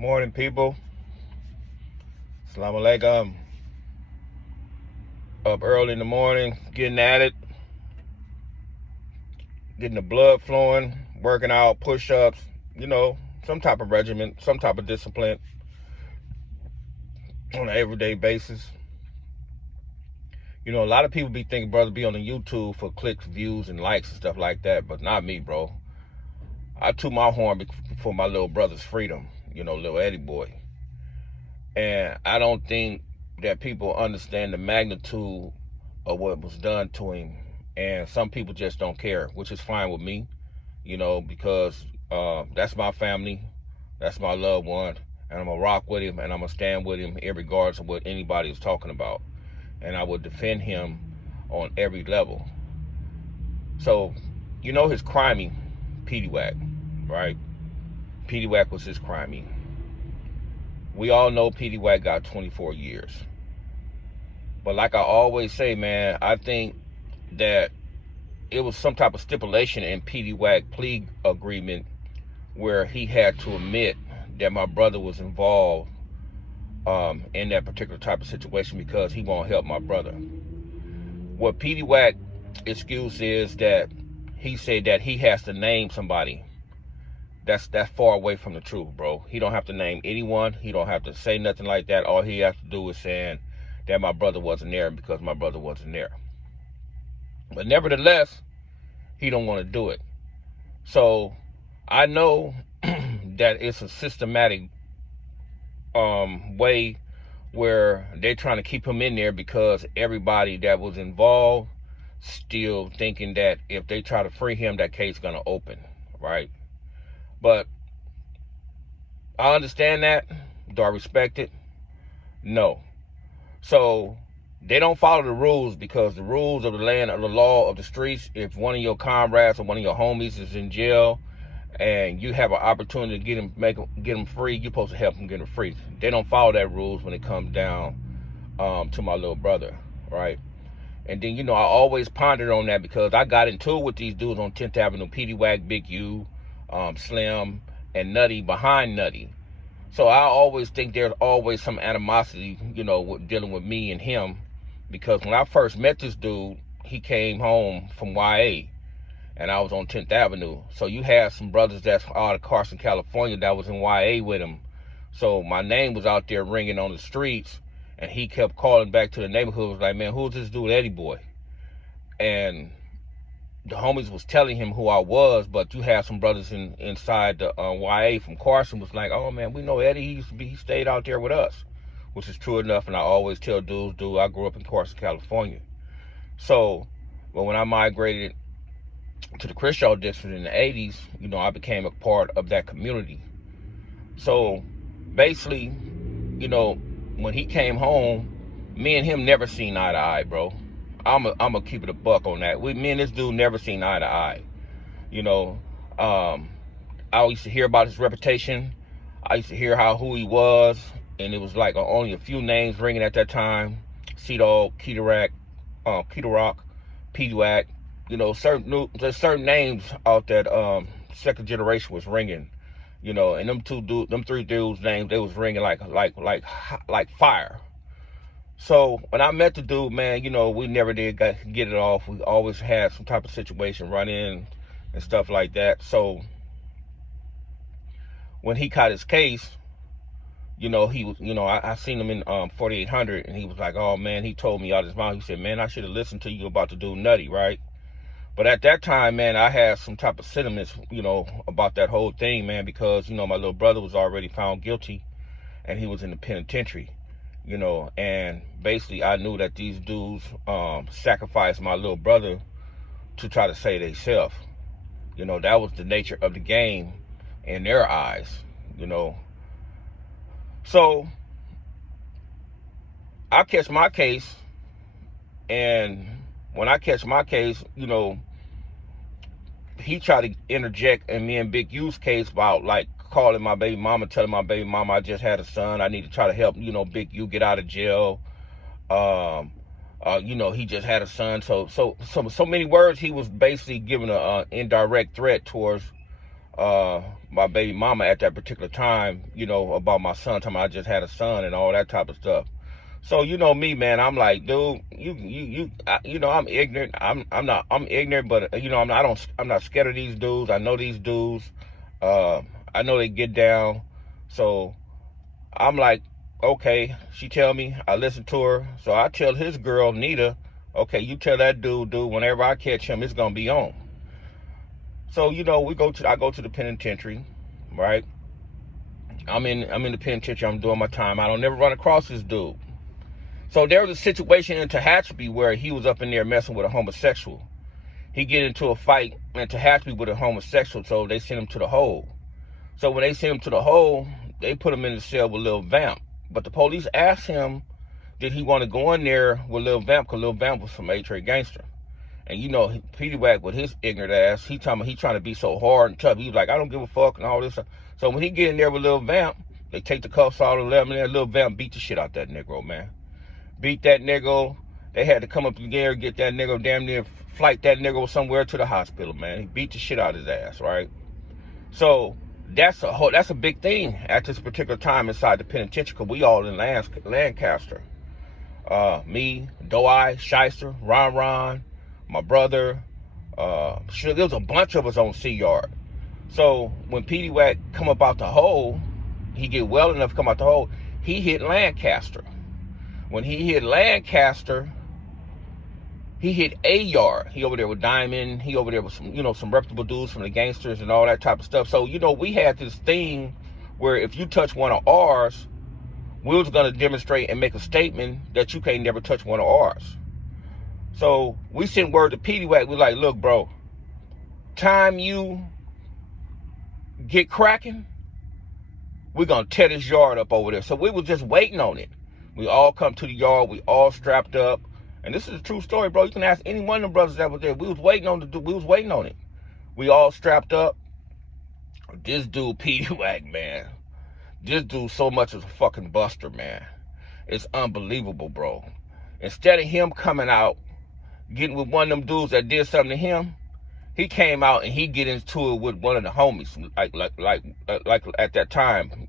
Morning, people. Assalamu alaikum. Up early in the morning, getting at it, getting the blood flowing, working out, push-ups, some type of regimen, some type of discipline on an everyday basis. A lot of people be thinking brothers be on the YouTube for clicks, views, and likes and stuff like that, but not me, bro. I took my horn for my little brother's freedom, little Eddie boy. And I don't think that people understand the magnitude of what was done to him. And some people just don't care, which is fine with me, because that's my family, that's my loved one, and I'm going to rock with him, and I'm going to stand with him in regards of what anybody is talking about. And I will defend him on every level. So, his crimey, Peddiewack, right? Peddiewack was his crimey. We all know Peddiewack got 24 years. But like I always say, man, I think that it was some type of stipulation in Peddiewack plea agreement where he had to admit that my brother was involved in that particular type of situation because he won't help my brother. What Peddiewack excuse is that he said that he has to name somebody. That's far away from the truth, bro. He don't have to name anyone. He don't have to say nothing like that. All he has to do is saying that my brother wasn't there because my brother wasn't there. But nevertheless, he don't want to do it. So I know that it's a systematic way where they're trying to keep him in there because everybody that was involved still thinking that if they try to free him, that case is going to open, right? But I understand that. Do I respect it? No. So they don't follow the rules because the rules of the land, of the law of the streets, if one of your comrades or one of your homies is in jail and you have an opportunity to get him free, you're supposed to help him get him free. They don't follow that rules when it comes down to my little brother, right? And then, I always pondered on that because I got into it with these dudes on 10th Avenue, Peddiewack, Big U, Slim, and Nutty behind Nutty. So I always think there's always some animosity, dealing with me and him, because when I first met this dude, he came home from YA, and I was on 10th Avenue. So you had some brothers that's out of Carson, California that was in YA with him. So my name was out there ringing on the streets, and he kept calling back to the neighborhood, was like, man, who's this dude, Eddie boy? And the homies was telling him who I was, but you have some brothers inside the YA from Carson was like, oh man, we know Eddie, he stayed out there with us, which is true enough. And I always tell dudes, I grew up in Carson, California. So, but when I migrated to the Crenshaw district in the 80s, I became a part of that community. So basically, when he came home, me and him never seen eye to eye, bro. I'm gonna keep it a buck on that. Me and this dude never seen eye to eye. I used to hear about his reputation. I used to hear who he was, and it was like only a few names ringing at that time: C-Dog, Keter Rock, Peddiewack. There's certain names out that second generation was ringing. And them three dudes' names, they was ringing like fire. So when I met the dude, man, we never did get it off. We always had some type of situation run in and stuff like that. So when he caught his case, he was, I seen him in 4800, and he was like, oh man, he told me out his mouth. He said, man, I should have listened to you about the dude Nutty, right? But at that time, man, I had some type of sentiments, about that whole thing, man, because, my little brother was already found guilty and he was in the penitentiary. And basically I knew that these dudes sacrificed my little brother to try to save themselves. That was the nature of the game in their eyes, So I catch my case, and when I catch my case, he tried to interject in me and Big U's case about like calling my baby mama, telling my baby mama I just had a son. I need to try to help, Big U get out of jail. He just had a son. So many words. He was basically giving an indirect threat towards my baby mama at that particular time, about my son, telling me I just had a son and all that type of stuff. So me, man, I'm like, dude, I'm ignorant. I'm ignorant, but I'm not scared of these dudes. I know these dudes. I know they get down. So I'm like, okay. She tell me, I listen to her. So I tell his girl, Nita, okay, you tell that dude, whenever I catch him, it's gonna be on. So I go to the penitentiary, right? I'm in the penitentiary. I'm doing my time. I don't never run across this dude. So there was a situation in Tehachapi where he was up in there messing with a homosexual. He get into a fight in Tehachapi with a homosexual, so they sent him to the hole. So when they sent him to the hole, they put him in the cell with Lil Vamp. But the police asked him, did he want to go in there with Lil Vamp, because Lil Vamp was from A-Trade Gangster. And Peddiewack with his ignorant ass, he trying to be so hard and tough. He was like, I don't give a fuck and all this stuff. So when he get in there with Lil Vamp, they take the cuffs out and let him in there. Lil Vamp beat the shit out that Negro, man. Beat that nigga. They had to come up in there, get that nigga, damn near flight that nigga somewhere to the hospital, man. He beat the shit out of his ass, right? So that's a big thing at this particular time inside the penitentiary, because we all in Lancaster. Me, Doe-Eye, Shyster, Ron, my brother. There was a bunch of us on C Yard. So when Peddiewack come up out the hole, he get well enough to come out the hole, he hit Lancaster. When he hit Lancaster, he hit A-Yard. He over there with Diamond. He over there with some reputable dudes from the gangsters and all that type of stuff. So, we had this thing where if you touch one of ours, we was going to demonstrate and make a statement that you can't never touch one of ours. So we sent word to Peddiewack. We're like, look, bro, time you get cracking, we're going to tear this yard up over there. So we was just waiting on it. We all come to the yard. We all strapped up. And this is a true story, bro. You can ask any one of the brothers that was there. We was waiting on it. We all strapped up. This dude, Peddiewack, man. This dude so much as a fucking buster, man. It's unbelievable, bro. Instead of him coming out, getting with one of them dudes that did something to him, he came out and he get into it with one of the homies, like at that time,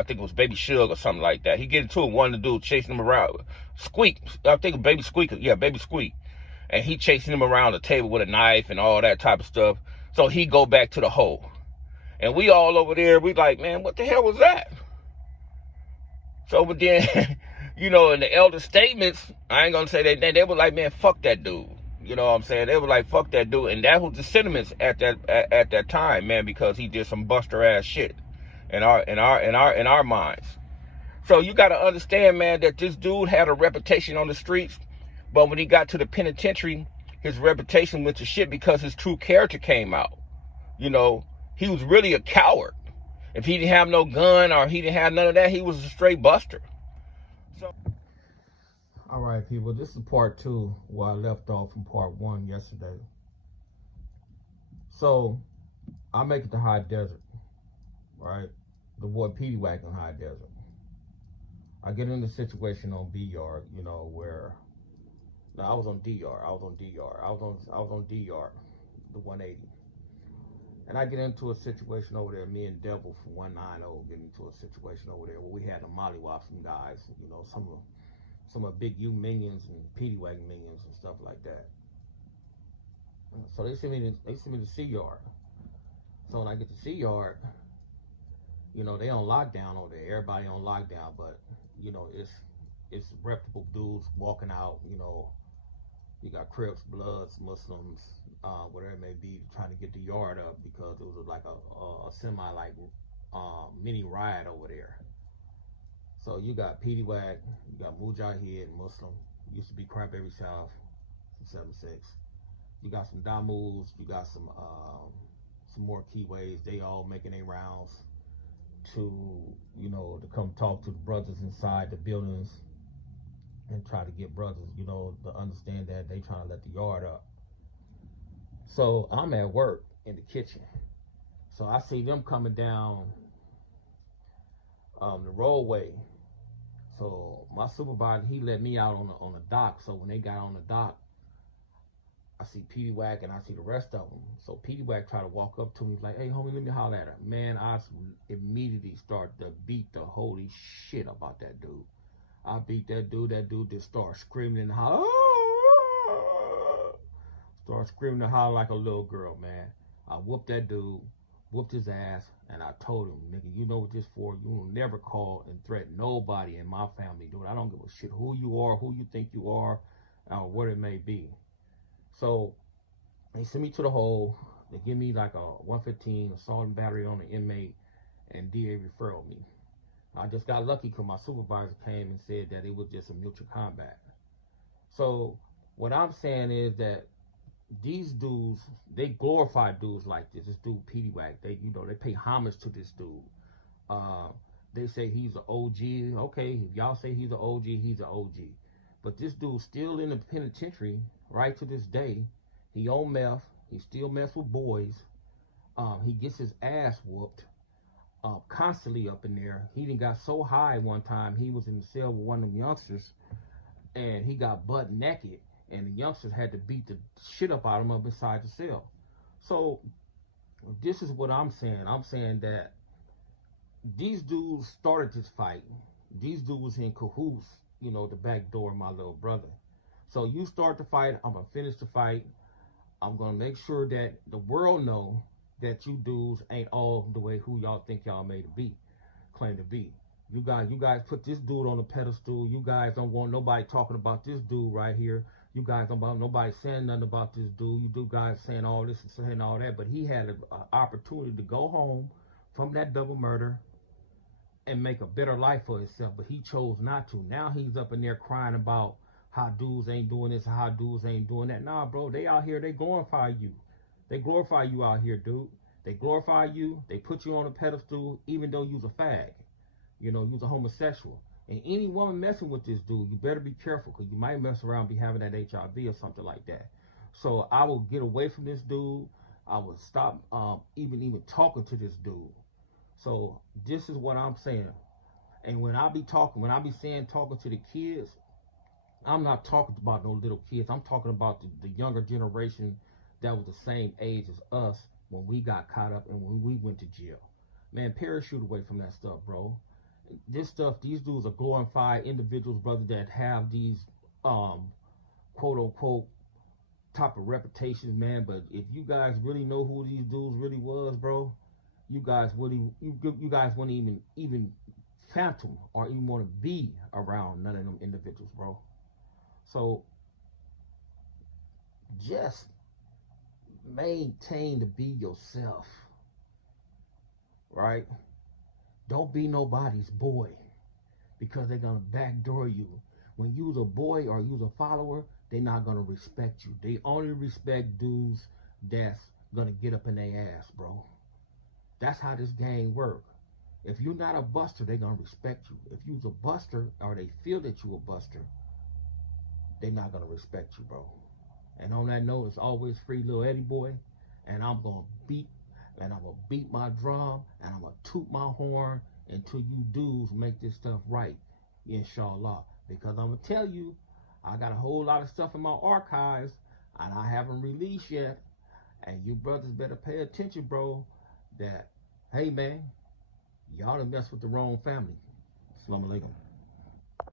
I think it was Baby Suge or something like that. He get into it with one of the dudes chasing him around. Squeak, I think Baby Squeak, yeah, Baby Squeak. And he chasing him around the table with a knife and all that type of stuff. So he go back to the hole. And we all over there, we like, man, what the hell was that? So, but then, in the elder statements, I ain't gonna say that, they were like, man, fuck that dude. You know what I'm saying? They were like, fuck that dude. And that was the sentiments at that time, man, because he did some buster ass shit in our minds. So you gotta understand, man, that this dude had a reputation on the streets, but when he got to the penitentiary, his reputation went to shit because his true character came out. He was really a coward. If he didn't have no gun or he didn't have none of that, he was a straight buster. So, all right, people, this is part 2 where I left off from part 1 yesterday. So I make it to High Desert, right? The boy Peddiewack in High Desert. I get in the situation on B Yard, where I was on D Yard. I was on D Yard, the 180. And I get into a situation over there, me and Devil from 190 get into a situation over there where we had to mollywop some guys, some of Big U minions and Peddiewack minions and stuff like that. So they sent me to C Yard. So when I get to C Yard, they on lockdown over there. Everybody on lockdown, but it's reputable dudes walking out. You got Crips, Bloods, Muslims, whatever it may be, trying to get the yard up because it was like a semi mini riot over there. So you got Peddiewack, you got Mujahid, Muslim, used to be Cranberry South, 7-6. You got some Damus, you got some more keyways. They all making their rounds to come talk to the brothers inside the buildings and try to get brothers, to understand that they trying to let the yard up. So I'm at work in the kitchen. So I see them coming down the roadway. So my supervisor, he let me out on the dock. So when they got on the dock, I see Peddiewack and I see the rest of them. So Peddiewack try to walk up to me like, "Hey, homie, let me holler at her." Man, I immediately start to beat the holy shit about that dude. I beat that dude. That dude just starts screaming and holler. Start screaming and holler like a little girl, man. I whooped that dude, whooped his ass, and I told him, "Nigga, you know what this for? You will never call and threaten nobody in my family, dude. I don't give a shit who you are, who you think you are, or what it may be." So they sent me to the hole. They give me like a 115 assault and battery on the inmate, and DA referred me. I just got lucky because my supervisor came and said that it was just a mutual combat. So what I'm saying is that these dudes, they glorify dudes like this. This dude Peddiewack, they pay homage to this dude. Uh, they say he's an OG. Okay, if y'all say he's an OG, he's an OG. But this dude's still in the penitentiary right to this day. He on meth. He still mess with boys. He gets his ass whooped constantly up in there. He done got so high one time. He was in the cell with one of them youngsters, and he got butt naked, and the youngsters had to beat the shit up out of him up inside the cell. So this is what I'm saying. I'm saying that these dudes started this fight. These dudes was in cahoots, the back door of my little brother. So you start the fight, I'm gonna finish the fight. I'm gonna make sure that the world know that you dudes ain't all the way who y'all think y'all made to be, claim to be. You guys put this dude on a pedestal. You guys don't want nobody talking about this dude right here. You guys don't want nobody saying nothing about this dude. You do guys saying all this and saying all that, but he had an opportunity to go home from that double murder and make a better life for himself, but he chose not to. Now he's up in there crying about how dudes ain't doing this, how dudes ain't doing that. Nah, bro, they out here, they glorify you. They glorify you out here, dude. They glorify you. They put you on a pedestal, even though you's a fag. You's a homosexual. And any woman messing with this dude, you better be careful, because you might mess around and be having that HIV or something like that. So I will get away from this dude. I will stop even talking to this dude. So this is what I'm saying. And when I be saying talking to the kids, I'm not talking about no little kids. I'm talking about the younger generation that was the same age as us when we got caught up and when we went to jail. Man, parachute away from that stuff, bro. This stuff, these dudes are glorified individuals, brother, that have these quote unquote type of reputations, man. But if you guys really know who these dudes really was, bro, you guys wouldn't even phantom or even want to be around none of them individuals, bro. So just maintain to be yourself, right? Don't be nobody's boy, because they're gonna backdoor you. When you's a boy or you's a follower, they're not gonna respect you. They only respect dudes that's gonna get up in their ass, bro. That's how this game works. If you're not a buster, they're gonna respect you. If you's a buster or they feel that you a buster, they're not gonna respect you, bro. And on that note, it's always free little Eddie boy. And I'm gonna beat my drum, and I'm gonna toot my horn until you dudes make this stuff right, inshallah. Because I'm gonna tell you, I got a whole lot of stuff in my archives and I haven't released yet. And you brothers better pay attention, bro. That, hey man, y'all done messed with the wrong family. Assalamu alaikum.